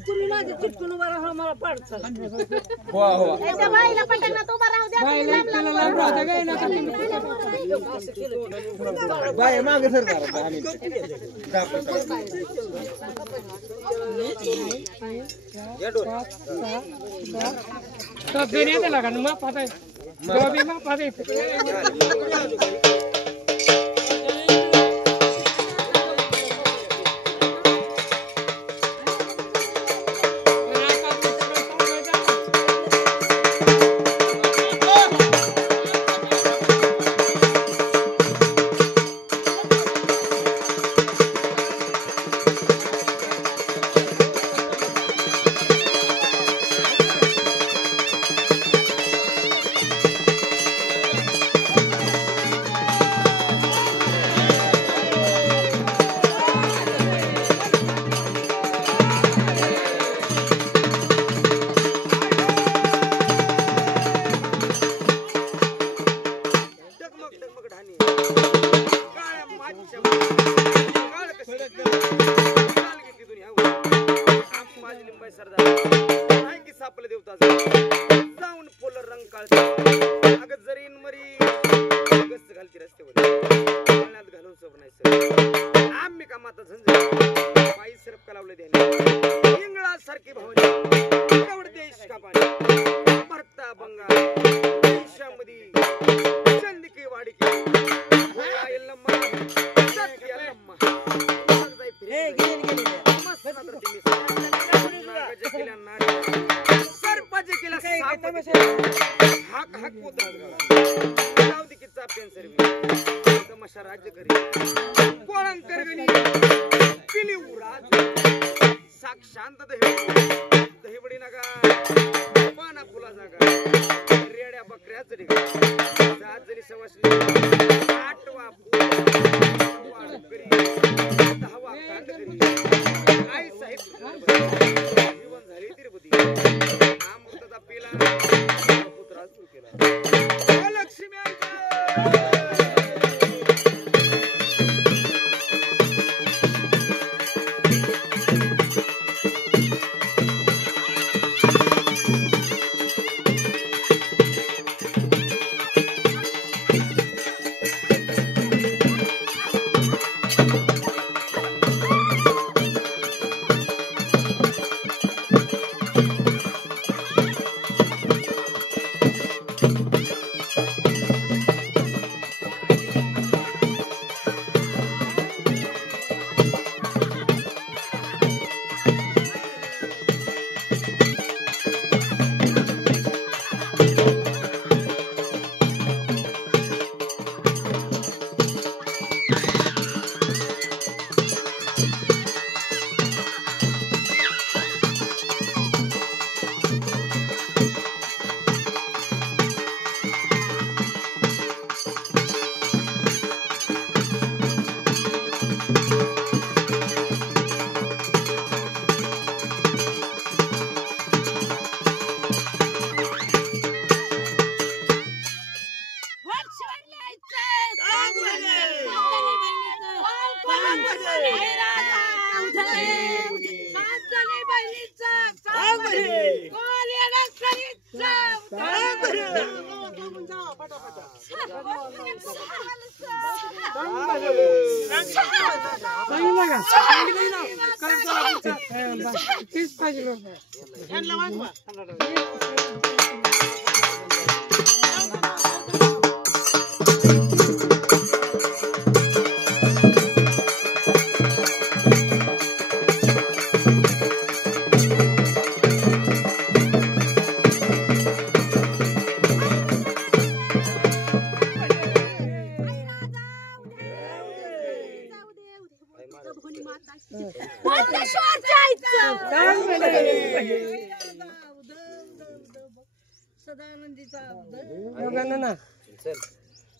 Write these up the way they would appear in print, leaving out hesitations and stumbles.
तुम्ही माझे चिटकून उभा राहा मला पडचं त्या बाईला पटकन उभा राहू द्या बाय मागे सर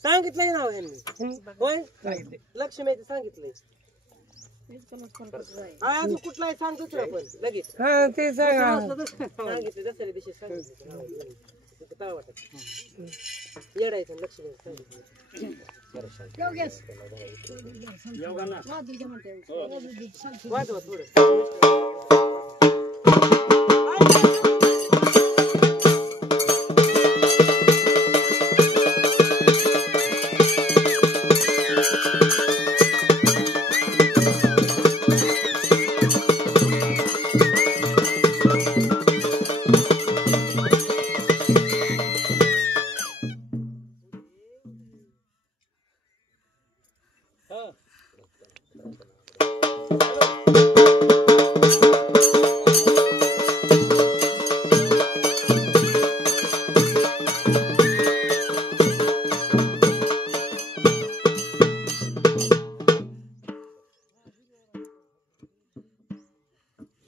सांगितलंय नाव यांनी होय लक्ष्मी सांगितलंय अजून कुठलाही सांगतोच आपण लगेच सांगितलं दसऱ्या दिवशी सांगितलं येडायचं लक्ष्मी सांगितलं वाजवा थोडं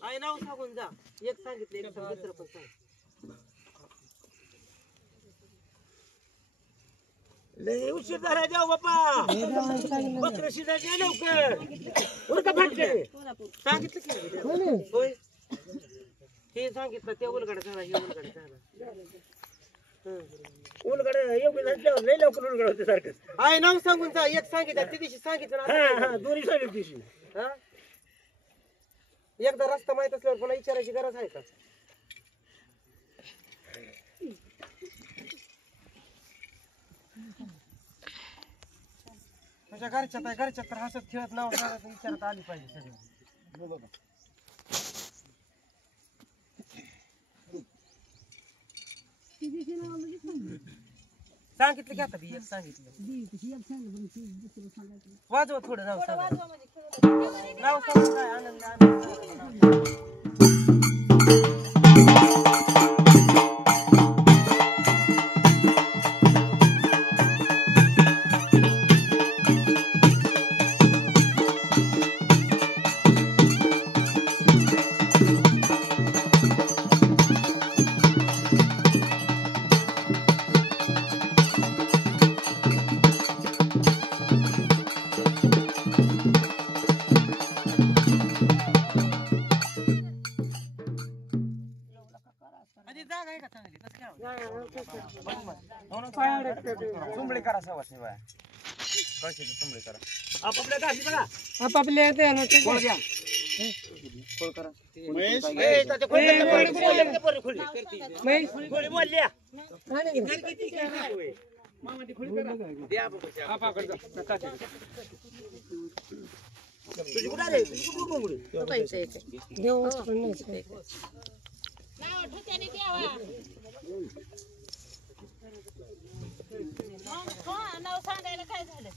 आई नाव सांगून जा एक सांगितलं एक सांग दुसरं पण सांग लय उशीर झाला जाऊ बापा बकरं शिजायचे लवकर उरका फटके सांगितलं की होय हे सांगितलं ते उलगडा झाला हे उलगडा झाला उलगड एवढं झाल्यावर लय लवकर उलगड होते सारखं आई नाव सांगून जा एक सांगितलं त्या दिवशी सांगितलं ना हा आता हा दोन्ही साईड दिवशी हा? एकदा रस्ता माहित असल्यावर पुन्हा विचारायची गरज आहे का तुझ्या घरच्यात तर हसत खेळत नाव विचारत आली पाहिजे सगळं सांगितलं की आता बी एक सांगितलं वाजवा थोडं नाव सांगा नाव सांगा काय आनंद जागा आहे का चांगली चुंबळे करा सवा शिवाय कशाचे चुंबळे करा आपापल्या गाठी बघा आपापल्या कोण द्या खोली बोलल्या तुझी कुठं आले तुझी कुठं नाव ठोक्याने द्यावा नाव सांगायला काय झालं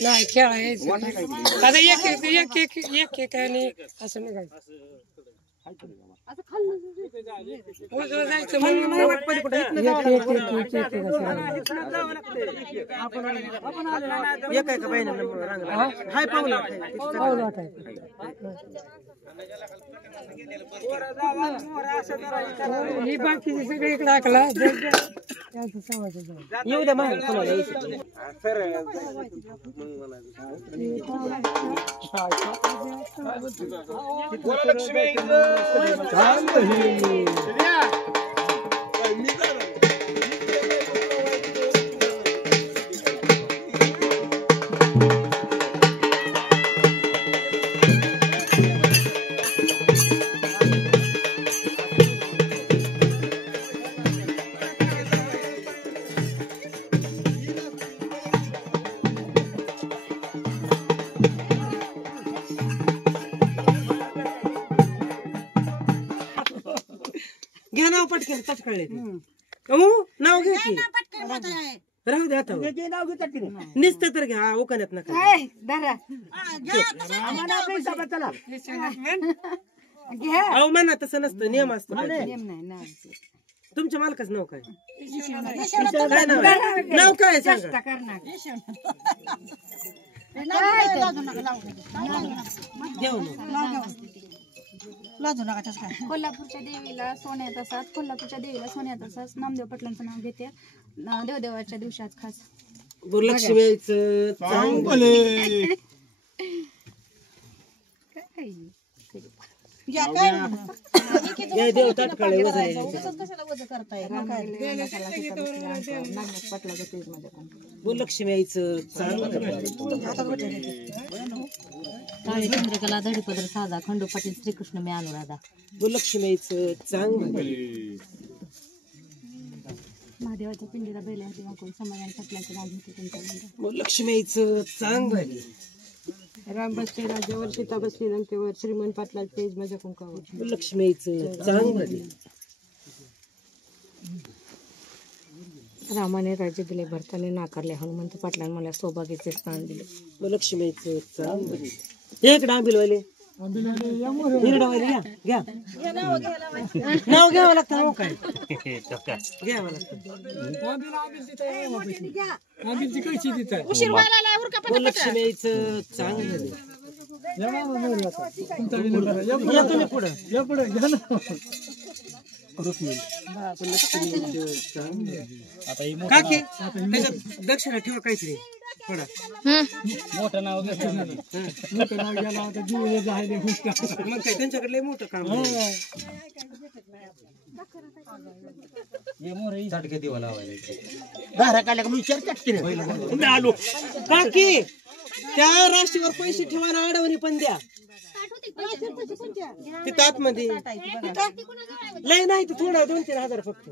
नाही खेळायचं आता एक आणि असं नाही जायचं म्हणून ही बाकीची सगळी इकडे टाकला येऊ द्या मागे कोणाला घ्या नाव पटकन तच कळले नाव घ्या की राहू द्या आता नाव घेतात की निसतं तर घ्या ओकाण्यात नका अहो म्हणा तसं नसतं नियम असतो तुमच्या मालकाच नाव काय काय नाव आहे? नाव काय सांगा घेऊ कोल्हापूरच्या देवीला सोन्यात असाच कोल्हापूरच्या देवीला सोन्यात असाच नामदेव पाटलांचं नाव घेते देवदेवाच्या दिवसात खास लक्ष्मी यायचं या देव ताटकाळे वजन लक्ष्मी यायचं काळे चंद्रकला धडीपदर साधा खंडू पाटील श्रीकृष्ण मी अनुराधा लक्ष्मी यायचं चांगलं महादेवाच्या पिंडीला बैल आहे तेव्हा कोण समाधान पटलांचं नाव घेते त्यांच्या लक्ष्मी यायचं चांगलं राम बसले राज्यावर सीता बसली नंतेवर श्रीमंत पाटला पेज माझ्या कुंकावर लक्ष्मी यायचं चांगलं रामाने राज्य दिले भरताने नाकारले हनुमंत पाटलांनी मला सौभाग्याचे स्थान दिले लक्ष्मी यायचं चांगलं एक डांबिलवाले हिरडावाले घ्या नाव घ्यावं लागतं नाव काय घ्यावं लागतं उशीर व्हायला लागलाय, उरका पटापट. लक्ष्मी यायचं चांगलं या तुम्ही पुढं काकी त्याच्यात दक्षिणा ठेवा काहीतरी थोडा मोठं नाव मग काय त्यांच्याकडे मोठं काम आलो काकी त्या राशीवर पैसे ठेवायला अडवणी पण द्या तिथं आतमध्ये लय नाही तर थोडा 2-3 हजार फक्त